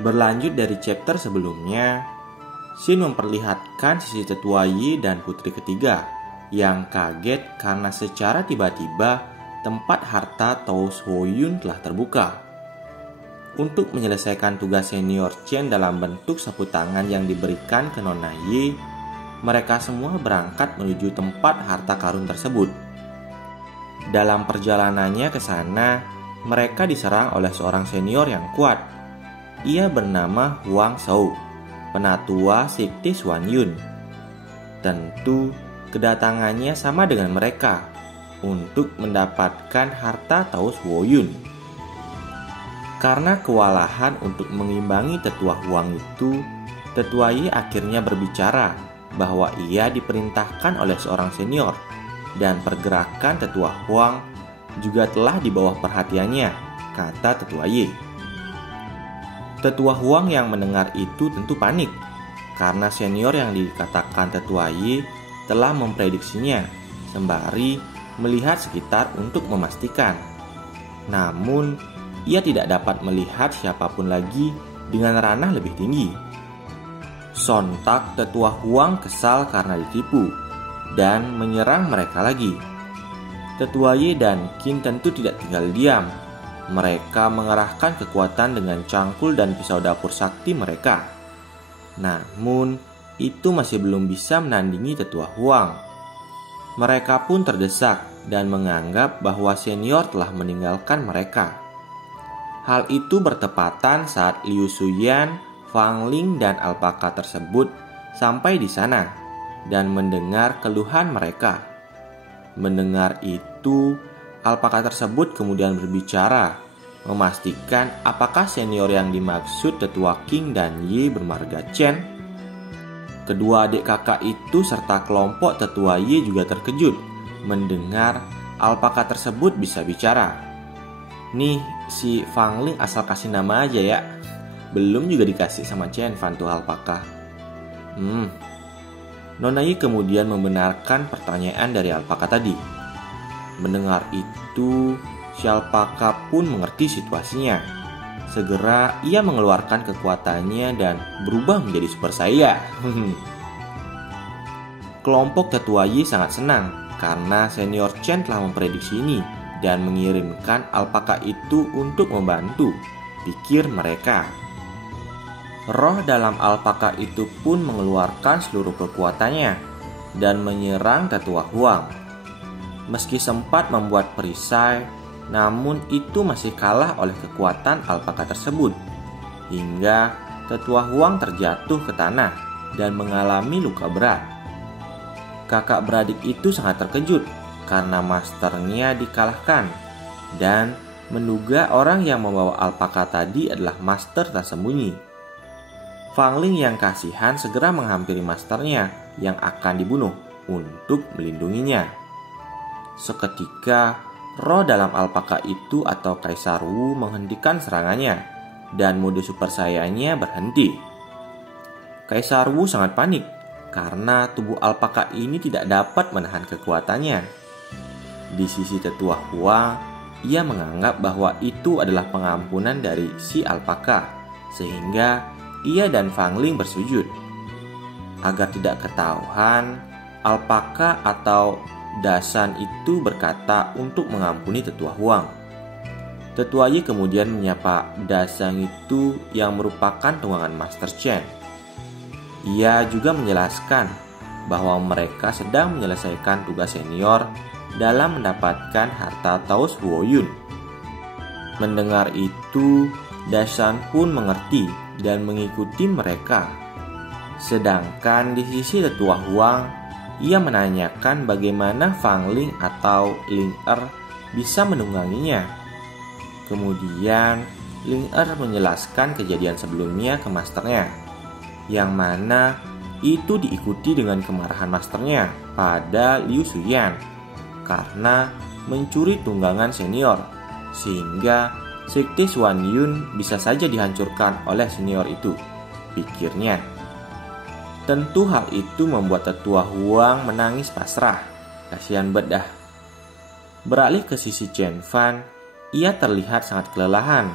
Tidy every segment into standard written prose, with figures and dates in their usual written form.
Berlanjut dari chapter sebelumnya, Shin memperlihatkan sisi tetua Yi dan putri ketiga yang kaget karena secara tiba-tiba tempat harta Taos Hwoyun telah terbuka. Untuk menyelesaikan tugas senior Chen dalam bentuk sapu tangan yang diberikan ke Nona Yi, mereka semua berangkat menuju tempat harta karun tersebut. Dalam perjalanannya ke sana, mereka diserang oleh seorang senior yang kuat. Ia bernama Huang Shou, penatua sekte Xuanyun. Tentu, kedatangannya sama dengan mereka untuk mendapatkan harta Taos Hwoyun. Karena kewalahan untuk mengimbangi tetua Huang itu, tetua Yi akhirnya berbicara bahwa ia diperintahkan oleh seorang senior dan pergerakan tetua Huang juga telah di bawah perhatiannya, kata tetua Yi. Tetua Huang yang mendengar itu tentu panik karena senior yang dikatakan tetua Yi telah memprediksinya sembari melihat sekitar untuk memastikan. Namun, ia tidak dapat melihat siapapun lagi dengan ranah lebih tinggi. Sontak tetua Huang kesal karena ditipu dan menyerang mereka lagi. Tetua Yi dan Qin tentu tidak tinggal diam. Mereka mengerahkan kekuatan dengan cangkul dan pisau dapur sakti mereka. Namun, itu masih belum bisa menandingi tetua Huang. Mereka pun terdesak dan menganggap bahwa senior telah meninggalkan mereka. Hal itu bertepatan saat Liu Suyan, Fang Ling, dan alpaka tersebut sampai di sana dan mendengar keluhan mereka. Mendengar itu, alpaka tersebut kemudian berbicara, memastikan apakah senior yang dimaksud tetua Qing dan Yi bermarga Chen. Kedua adik kakak itu serta kelompok tetua Yi juga terkejut mendengar alpaka tersebut bisa bicara. Nih, si Fang Ling asal kasih nama aja ya. Belum juga dikasih sama Chen Fan tuh alpaka. Nona Yi kemudian membenarkan pertanyaan dari alpaka tadi. Mendengar itu, si alpaka pun mengerti situasinya. Segera ia mengeluarkan kekuatannya dan berubah menjadi Super Saiyan. Kelompok tetua Yi sangat senang karena senior Chen telah memprediksi ini dan mengirimkan alpaka itu untuk membantu, pikir mereka. Roh dalam alpaka itu pun mengeluarkan seluruh kekuatannya dan menyerang tetua Huang. Meski sempat membuat perisai, namun itu masih kalah oleh kekuatan alpaka tersebut, hingga tetua Huang terjatuh ke tanah dan mengalami luka berat. Kakak beradik itu sangat terkejut karena masternya dikalahkan dan menduga orang yang membawa alpaka tadi adalah master tersembunyi. Fang Ling yang kasihan segera menghampiri masternya yang akan dibunuh untuk melindunginya. Seketika, roh dalam alpaka itu atau Kaisar Wu menghentikan serangannya dan mode Super Saiyan-nya berhenti. Kaisar Wu sangat panik karena tubuh alpaka ini tidak dapat menahan kekuatannya. Di sisi tetua Huang, ia menganggap bahwa itu adalah pengampunan dari si alpaka, sehingga ia dan Fang Ling bersujud. Agar tidak ketahuan, alpaka atau Dasan itu berkata untuk mengampuni tetua Huang. Tetua Yi kemudian menyapa Dasan itu yang merupakan tunggangan Master Chen. Ia juga menjelaskan bahwa mereka sedang menyelesaikan tugas senior dalam mendapatkan harta Taos Hwoyun. Mendengar itu, Dasan pun mengerti dan mengikuti mereka. Sedangkan di sisi tetua Huang, ia menanyakan bagaimana Fang Ling atau Ling Er bisa menungganginya. Kemudian Ling Er menjelaskan kejadian sebelumnya ke masternya, yang mana itu diikuti dengan kemarahan masternya pada Liu Suyan karena mencuri tunggangan senior, sehingga sekte Xuanyun bisa saja dihancurkan oleh senior itu, pikirnya. Tentu hal itu membuat tetua Huang menangis pasrah. Kasihan bedah. Beralih ke sisi Chen Fan, ia terlihat sangat kelelahan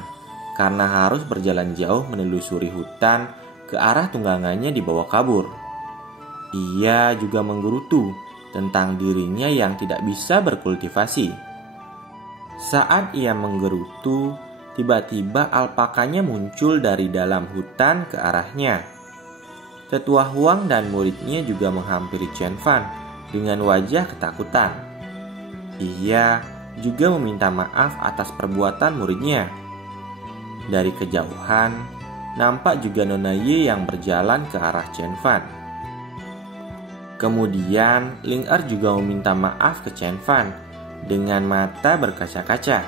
karena harus berjalan jauh menelusuri hutan ke arah tunggangannya dibawa kabur. Ia juga menggerutu tentang dirinya yang tidak bisa berkultivasi. Saat ia menggerutu, tiba-tiba alpakanya muncul dari dalam hutan ke arahnya. Tetua Huang dan muridnya juga menghampiri Chen Fan dengan wajah ketakutan. Ia juga meminta maaf atas perbuatan muridnya. Dari kejauhan, nampak juga Nona Ye yang berjalan ke arah Chen Fan. Kemudian, Ling Er juga meminta maaf ke Chen Fan dengan mata berkaca-kaca.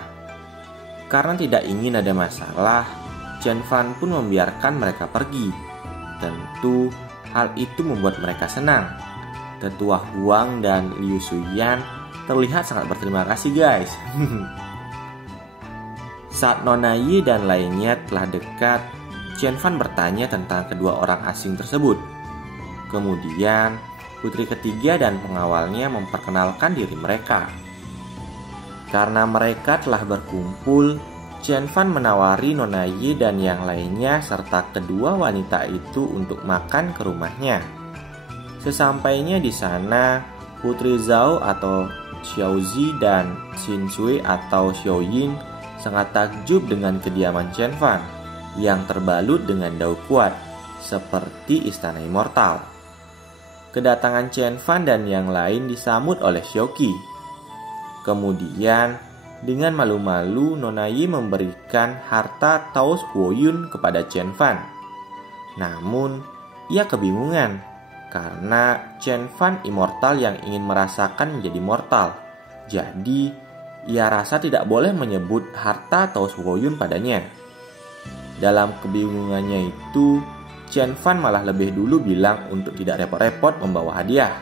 Karena tidak ingin ada masalah, Chen Fan pun membiarkan mereka pergi. Tentu, hal itu membuat mereka senang. Tetua Huang dan Liu Suyan terlihat sangat berterima kasih, guys. Saat Nona Ye dan lainnya telah dekat, Chen Fan bertanya tentang kedua orang asing tersebut. Kemudian, putri ketiga dan pengawalnya memperkenalkan diri mereka. Karena mereka telah berkumpul, Chen Fan menawari Nona Ye dan yang lainnya serta kedua wanita itu untuk makan ke rumahnya. Sesampainya di sana, Putri Zhao atau Xiaozi dan Xin Shui atau Xiaoyin sangat takjub dengan kediaman Chen Fan yang terbalut dengan dao kuat, seperti istana immortal. Kedatangan Chen Fan dan yang lain disambut oleh Xiaoqi. Kemudian, dengan malu-malu Nona Ye memberikan harta Taos Guoyun kepada Chen Fan. Namun, ia kebingungan karena Chen Fan immortal yang ingin merasakan menjadi mortal. Jadi, ia rasa tidak boleh menyebut harta Taos Guoyun padanya. Dalam kebingungannya itu, Chen Fan malah lebih dulu bilang untuk tidak repot-repot membawa hadiah.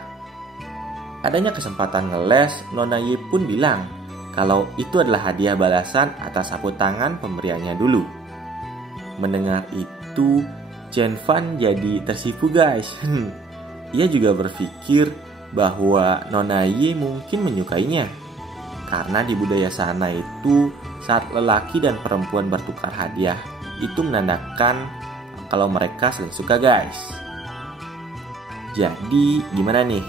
Adanya kesempatan ngeles, Nona Ye pun bilang kalau itu adalah hadiah balasan atas sapu tangan pemberiannya dulu. Mendengar itu, Chen Fan jadi tersipu, guys. Ia juga berpikir bahwa Nona Ye mungkin menyukainya. Karena di budaya sana itu, saat lelaki dan perempuan bertukar hadiah, itu menandakan kalau mereka saling suka, guys. Jadi, gimana nih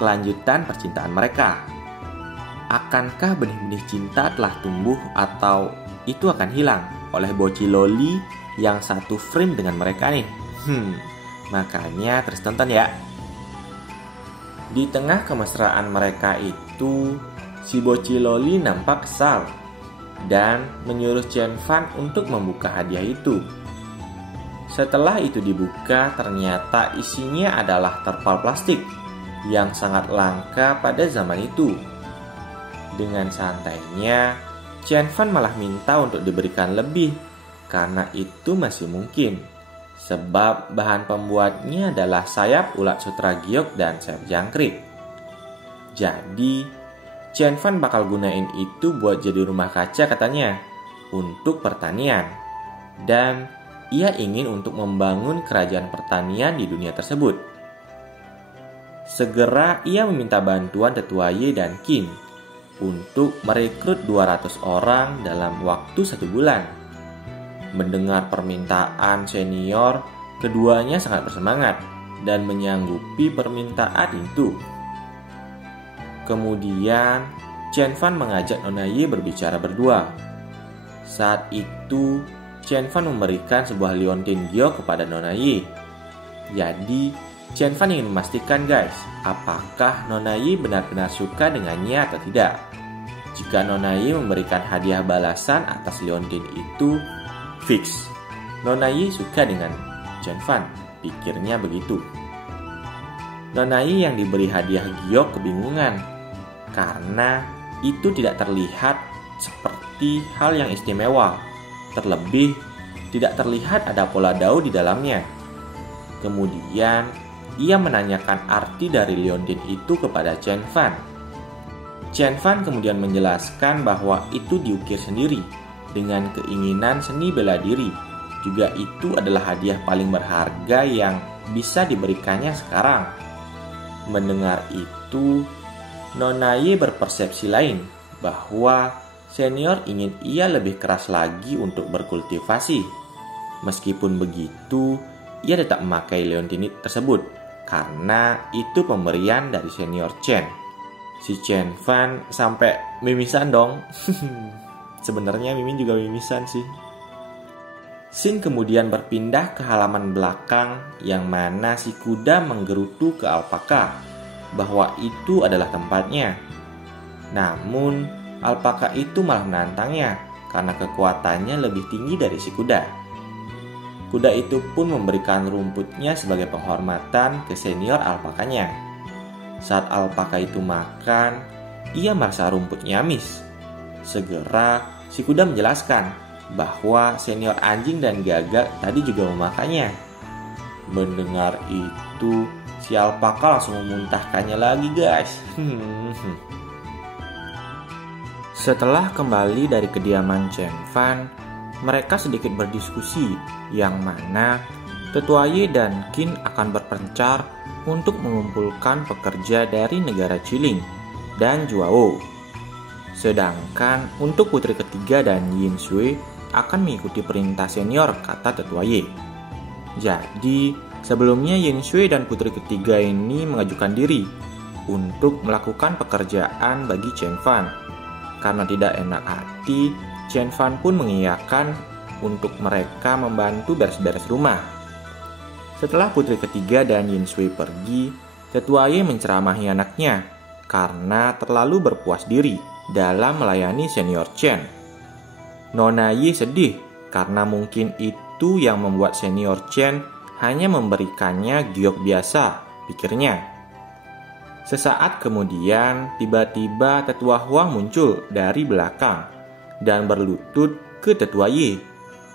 kelanjutan percintaan mereka? Akankah benih-benih cinta telah tumbuh atau itu akan hilang oleh bocil loli yang satu frame dengan mereka nih? Makanya terus tonton ya. Di tengah kemesraan mereka itu, si bocil loli nampak kesal dan menyuruh Chen Fan untuk membuka hadiah itu. Setelah itu dibuka, ternyata isinya adalah terpal plastik yang sangat langka pada zaman itu. Dengan santainya, Chen Fan malah minta untuk diberikan lebih karena itu masih mungkin. Sebab bahan pembuatnya adalah sayap ulat sutra giok dan sayap jangkrik. Jadi, Chen Fan bakal gunain itu buat jadi rumah kaca katanya, untuk pertanian. Dan ia ingin untuk membangun kerajaan pertanian di dunia tersebut. Segera ia meminta bantuan Tetua Ye dan Qin untuk merekrut 200 orang dalam waktu 1 bulan. Mendengar permintaan senior, keduanya sangat bersemangat dan menyanggupi permintaan itu. Kemudian, Chen Fan mengajak Nona Ye berbicara berdua. Saat itu, Chen Fan memberikan sebuah liontin giok kepada Nona Ye. Jadi, Chen Fan ingin memastikan, guys, apakah Nona Ye benar-benar suka dengannya atau tidak. Jika Nona Ye memberikan hadiah balasan atas liontin itu, fix Nona Ye suka dengan Chen Fan, pikirnya begitu. Nona Ye yang diberi hadiah giok kebingungan karena itu tidak terlihat seperti hal yang istimewa. Terlebih, tidak terlihat ada pola dao di dalamnya. Kemudian, ia menanyakan arti dari liontin itu kepada Chen Fan. Chen Fan kemudian menjelaskan bahwa itu diukir sendiri dengan keinginan seni bela diri. Juga itu adalah hadiah paling berharga yang bisa diberikannya sekarang. Mendengar itu, Nona Ye berpersepsi lain bahwa Senior ingin ia lebih keras lagi untuk berkultivasi. Meskipun begitu, ia tetap memakai leontinit tersebut karena itu pemberian dari senior Chen. Si Chen Fan sampai mimisan dong. Sebenarnya Mimin juga mimisan sih. Sin kemudian berpindah ke halaman belakang yang mana si kuda menggerutu ke alpaka bahwa itu adalah tempatnya. Namun, alpaka itu malah menantangnya karena kekuatannya lebih tinggi dari si kuda. Kuda itu pun memberikan rumputnya sebagai penghormatan ke senior alpakanya. Saat alpaka itu makan, ia merasa rumputnya amis. Segera, si kuda menjelaskan bahwa senior anjing dan gagak tadi juga memakannya. Mendengar itu, si alpaka langsung memuntahkannya lagi, guys. Setelah kembali dari kediaman Chen Fan, mereka sedikit berdiskusi yang mana Tetua Ye dan Qin akan berpencar untuk mengumpulkan pekerja dari negara Qiling dan Juao. Sedangkan untuk putri ketiga dan Yin Shui akan mengikuti perintah senior, kata Tetua Ye. Jadi, sebelumnya Yin Shui dan putri ketiga ini mengajukan diri untuk melakukan pekerjaan bagi Chen Fan. Karena tidak enak hati, Chen Fan pun mengiyakan untuk mereka membantu beres-beres rumah. Setelah putri ketiga dan Yin Shui pergi, Tetua Ye menceramahi anaknya karena terlalu berpuas diri dalam melayani senior Chen. Nona Yi sedih karena mungkin itu yang membuat senior Chen hanya memberikannya giok biasa, pikirnya. Sesaat kemudian, tiba-tiba Tetua Huang muncul dari belakang dan berlutut ke Tetua Ye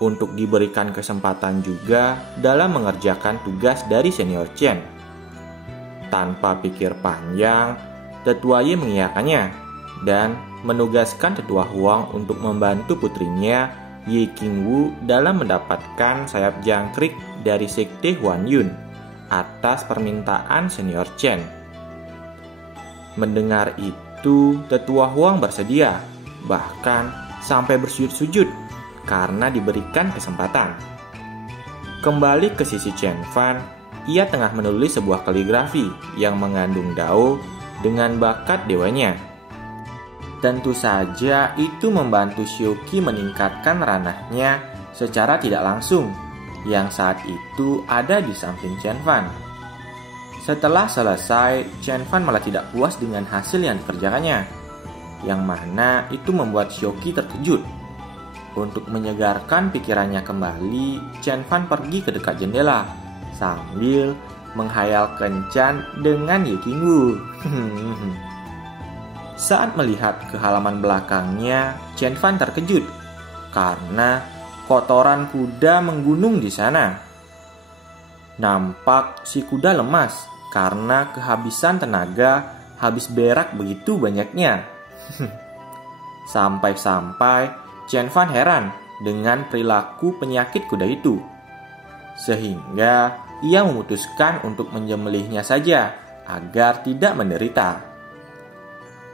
untuk diberikan kesempatan juga dalam mengerjakan tugas dari senior Chen. Tanpa pikir panjang, Tetua Ye mengiyakannya dan menugaskan Tetua Huang untuk membantu putrinya Ye Qingwu dalam mendapatkan sayap jangkrik dari sekte Huan Yun atas permintaan senior Chen. Mendengar itu, Tetua Huang bersedia, bahkan sampai bersujud-sujud karena diberikan kesempatan. Kembali ke sisi Chen Fan, ia tengah menulis sebuah kaligrafi yang mengandung Dao dengan bakat dewanya. Tentu saja itu membantu Xiaoqi meningkatkan ranahnya secara tidak langsung, yang saat itu ada di samping Chen Fan. Setelah selesai, Chen Fan malah tidak puas dengan hasil yang dikerjakannya, yang mana itu membuat Xiaoqi terkejut. Untuk menyegarkan pikirannya kembali, Chen Fan pergi ke dekat jendela sambil menghayal kencan dengan Ye Qingwu. Saat melihat ke halaman belakangnya, Chen Fan terkejut karena kotoran kuda menggunung di sana. Nampak si kuda lemas karena kehabisan tenaga habis berak begitu banyaknya. Sampai-sampai Chen Fan heran dengan perilaku penyakit kuda itu. Sehingga ia memutuskan untuk menyembelihnya saja agar tidak menderita.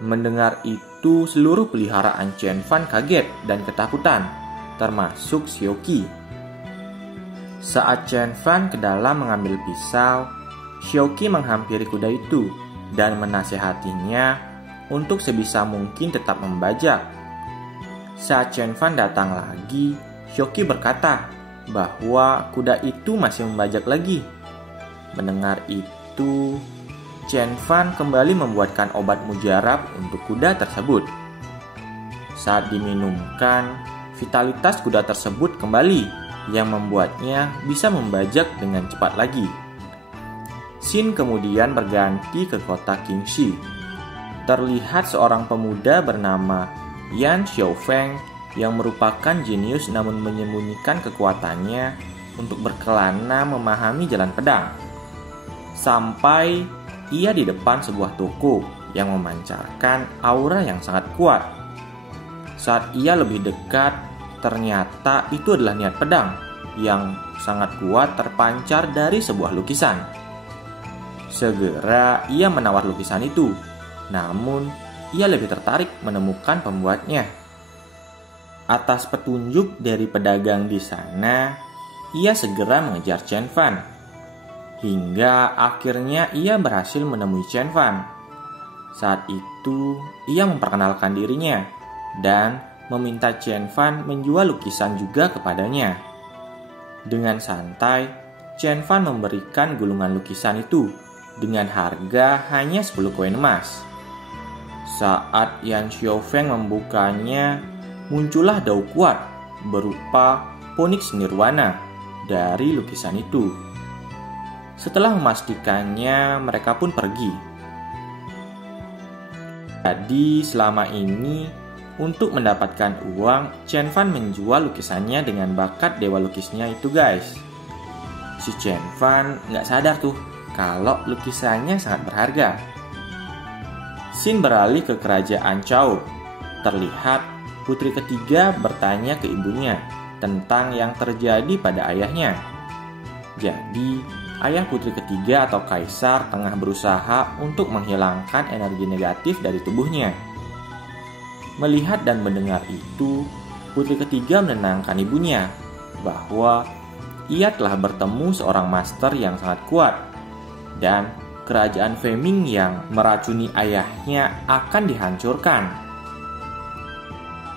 Mendengar itu, seluruh peliharaan Chen Fan kaget dan ketakutan, termasuk Xiaoqi. Saat Chen Fan ke dalam mengambil pisau, Xiaoqi menghampiri kuda itu dan menasehatinya untuk sebisa mungkin tetap membajak. Saat Chen Fan datang lagi, Xiaoqi berkata bahwa kuda itu masih membajak lagi. Mendengar itu, Chen Fan kembali membuatkan obat mujarab untuk kuda tersebut. Saat diminumkan, vitalitas kuda tersebut kembali yang membuatnya bisa membajak dengan cepat lagi. Sin kemudian berganti ke kota Qingxi. Terlihat seorang pemuda bernama Yan Xiaofeng yang merupakan jenius namun menyembunyikan kekuatannya untuk berkelana memahami jalan pedang. Sampai ia di depan sebuah toko yang memancarkan aura yang sangat kuat. Saat ia lebih dekat, ternyata itu adalah niat pedang yang sangat kuat terpancar dari sebuah lukisan. Segera ia menawar lukisan itu, namun ia lebih tertarik menemukan pembuatnya. Atas petunjuk dari pedagang di sana, ia segera mengejar Chen Fan. Hingga akhirnya ia berhasil menemui Chen Fan. Saat itu, ia memperkenalkan dirinya dan meminta Chen Fan menjual lukisan juga kepadanya. Dengan santai, Chen Fan memberikan gulungan lukisan itu dengan harga hanya 10 koin emas. Saat Yan Xiaofeng membukanya, muncullah dao kuat berupa Phoenix Nirwana dari lukisan itu. Setelah memastikannya, mereka pun pergi. Jadi selama ini, untuk mendapatkan uang, Chen Fan menjual lukisannya dengan bakat dewa lukisnya itu guys. Si Chen Fan nggak sadar tuh kalau lukisannya sangat berharga. Scene beralih ke kerajaan Chao. Terlihat putri ketiga bertanya ke ibunya tentang yang terjadi pada ayahnya. Jadi, ayah putri ketiga atau kaisar tengah berusaha untuk menghilangkan energi negatif dari tubuhnya. Melihat dan mendengar itu, putri ketiga menenangkan ibunya bahwa ia telah bertemu seorang master yang sangat kuat dan kerajaan Feming yang meracuni ayahnya akan dihancurkan.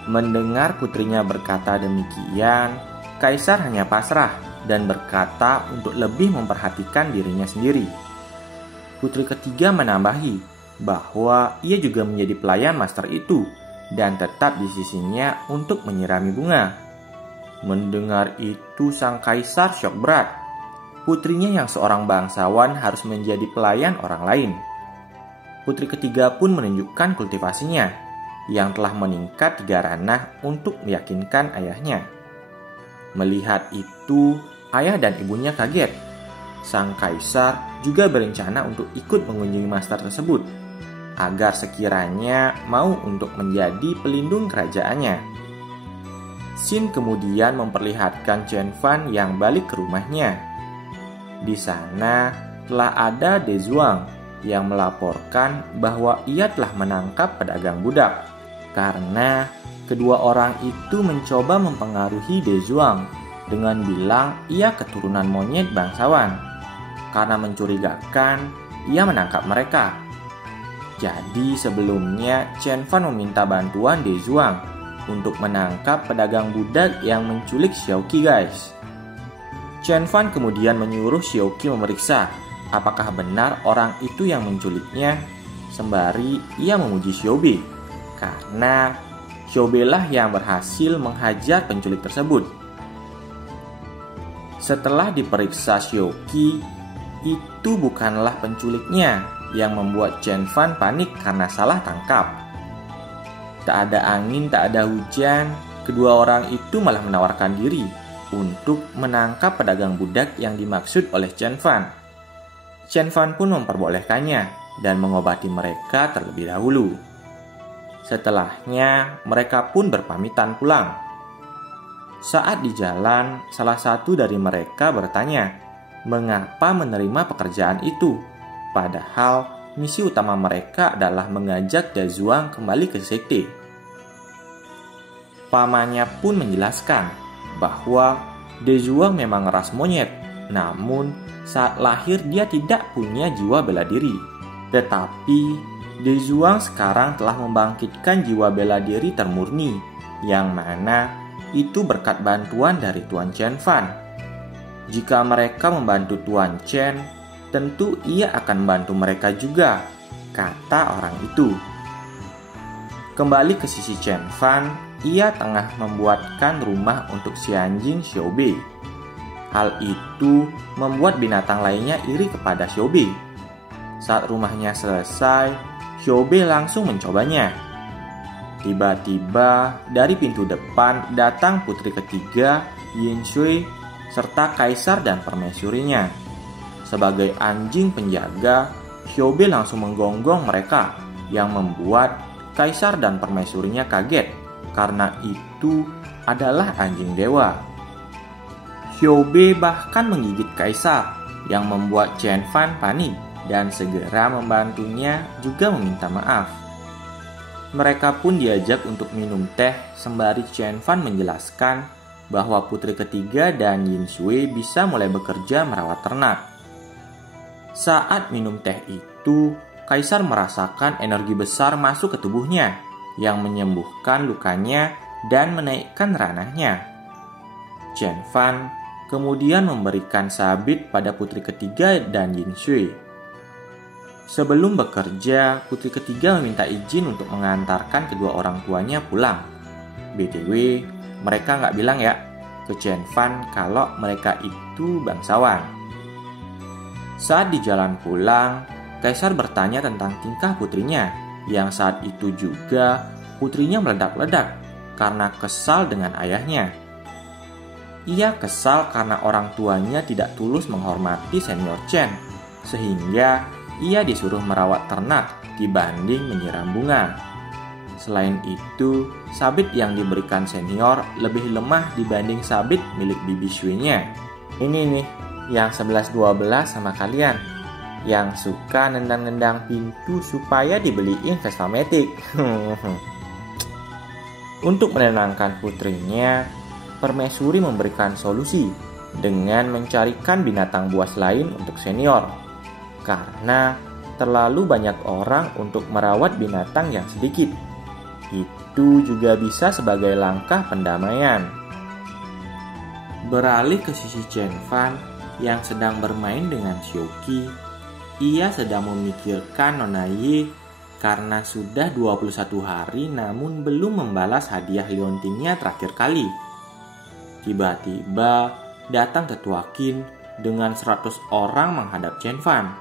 Mendengar putrinya berkata demikian, kaisar hanya pasrah dan berkata untuk lebih memperhatikan dirinya sendiri. Putri ketiga menambahi bahwa ia juga menjadi pelayan master itu dan tetap di sisinya untuk menyirami bunga. Mendengar itu, sang kaisar syok berat. Putrinya yang seorang bangsawan harus menjadi pelayan orang lain. Putri ketiga pun menunjukkan kultivasinya yang telah meningkat 3 ranah untuk meyakinkan ayahnya. Melihat itu, ayah dan ibunya kaget. Sang kaisar juga berencana untuk ikut mengunjungi master tersebut agar sekiranya mau untuk menjadi pelindung kerajaannya. Xin kemudian memperlihatkan Chen Fan yang balik ke rumahnya. Di sana telah ada De Zhuang yang melaporkan bahwa ia telah menangkap pedagang budak karena kedua orang itu mencoba mempengaruhi De Zhuang dengan bilang ia keturunan monyet bangsawan. Karena mencurigakan, ia menangkap mereka. Jadi sebelumnya Chen Fan meminta bantuan De Zhuang untuk menangkap pedagang budak yang menculik Xiaoqi guys. Chen Fan kemudian menyuruh Xiaoqi memeriksa apakah benar orang itu yang menculiknya, sembari ia memuji Xiaobi karena Xiaobi lah yang berhasil menghajar penculik tersebut. Setelah diperiksa Xiaoqi, itu bukanlah penculiknya yang membuat Chen Fan panik karena salah tangkap. Tak ada angin, tak ada hujan, kedua orang itu malah menawarkan diri untuk menangkap pedagang budak yang dimaksud oleh Chen Fan. Chen Fan pun memperbolehkannya dan mengobati mereka terlebih dahulu. Setelahnya, mereka pun berpamitan pulang. Saat di jalan, salah satu dari mereka bertanya, mengapa menerima pekerjaan itu? Padahal, misi utama mereka adalah mengajak De Zhuang kembali ke sekte. Pamannya pun menjelaskan bahwa De Zhuang memang ras monyet, namun saat lahir dia tidak punya jiwa bela diri. Tetapi De Zhuang sekarang telah membangkitkan jiwa bela diri termurni, yang mana itu berkat bantuan dari Tuan Chen Fan. Jika mereka membantu Tuan Chen, tentu ia akan membantu mereka juga, kata orang itu. Kembali ke sisi Chen Fan, ia tengah membuatkan rumah untuk si anjing Xiaobi. Hal itu membuat binatang lainnya iri kepada Xiaobi. Saat rumahnya selesai, Xiaobi langsung mencobanya. Tiba-tiba dari pintu depan datang putri ketiga, Yin Shui, serta kaisar dan permaisurinya. Sebagai anjing penjaga, Xiaobi langsung menggonggong mereka, yang membuat kaisar dan permaisurinya kaget, karena itu adalah anjing dewa. Xiaobi bahkan menggigit kaisar, yang membuat Chen Fan panik dan segera membantunya juga meminta maaf. Mereka pun diajak untuk minum teh sembari Chen Fan menjelaskan bahwa putri ketiga dan Yin Shui bisa mulai bekerja merawat ternak. Saat minum teh itu, Kaisar merasakan energi besar masuk ke tubuhnya yang menyembuhkan lukanya dan menaikkan ranahnya. Chen Fan kemudian memberikan sabit pada putri ketiga dan Yin Shui. Sebelum bekerja, putri ketiga meminta izin untuk mengantarkan kedua orang tuanya pulang. BTW, mereka nggak bilang ya ke Chen Fan kalau mereka itu bangsawan. Saat di jalan pulang, Kaisar bertanya tentang tingkah putrinya, yang saat itu juga putrinya meledak-ledak karena kesal dengan ayahnya. Ia kesal karena orang tuanya tidak tulus menghormati senior Chen, sehingga ia disuruh merawat ternak dibanding menyiram bunga. Selain itu, sabit yang diberikan senior lebih lemah dibanding sabit milik bibi Shui-nya. Ini nih, yang 11-12 sama kalian, yang suka nendang-nendang pintu supaya dibeliin Vespa Matic. Untuk menenangkan putrinya, Permaisuri memberikan solusi dengan mencarikan binatang buas lain untuk senior. Karena terlalu banyak orang untuk merawat binatang yang sedikit. Itu juga bisa sebagai langkah pendamaian. Beralih ke sisi Chen Fan yang sedang bermain dengan Xiaoqi, ia sedang memikirkan Nona Ye karena sudah 21 hari namun belum membalas hadiah liontinnya terakhir kali. Tiba-tiba datang Tetua Qin dengan 100 orang menghadap Chen Fan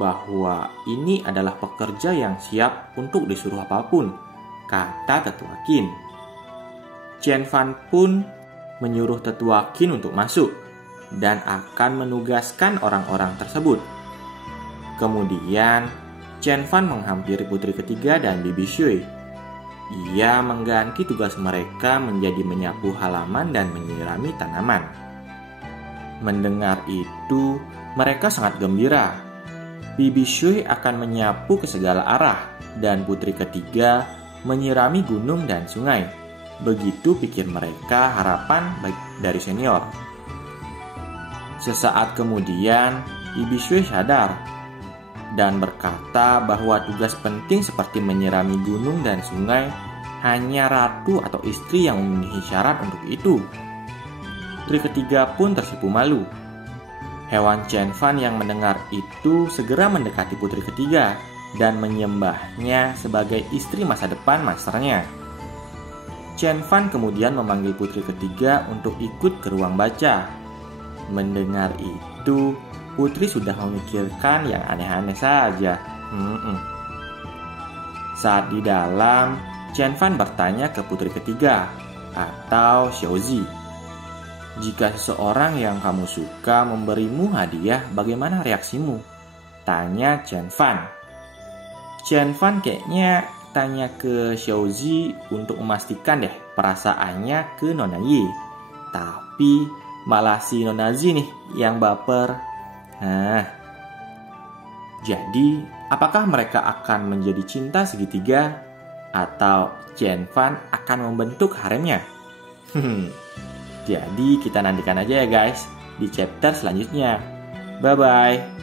bahwa ini adalah pekerja yang siap untuk disuruh apapun, kata Tetua Qin. Chen Fan pun menyuruh Tetua Qin untuk masuk dan akan menugaskan orang-orang tersebut. Kemudian, Chen Fan menghampiri putri ketiga dan bibi Shui. Ia mengganti tugas mereka menjadi menyapu halaman dan menyirami tanaman. Mendengar itu, mereka sangat gembira. Bibi Shui akan menyapu ke segala arah dan putri ketiga menyirami gunung dan sungai. Begitu pikir mereka harapan baik dari senior. Sesaat kemudian, Bibi Shui sadar dan berkata bahwa tugas penting seperti menyirami gunung dan sungai hanya ratu atau istri yang memenuhi syarat untuk itu. Putri ketiga pun tersipu malu. Hewan Chen Fan yang mendengar itu segera mendekati putri ketiga dan menyembahnya sebagai istri masa depan masternya. Chen Fan kemudian memanggil putri ketiga untuk ikut ke ruang baca. Mendengar itu, putri sudah memikirkan yang aneh-aneh saja. Saat di dalam, Chen Fan bertanya ke putri ketiga atau Xiaozi. Jika seseorang yang kamu suka memberimu hadiah, bagaimana reaksimu? Tanya Chen Fan. Chen Fan kayaknya tanya ke Xiaozi untuk memastikan deh perasaannya ke Nona Ye. Tapi malah si Nona Zi nih yang baper. Jadi apakah mereka akan menjadi cinta segitiga? Atau Chen Fan akan membentuk haremnya? Jadi kita nantikan aja ya guys di chapter selanjutnya. Bye-bye.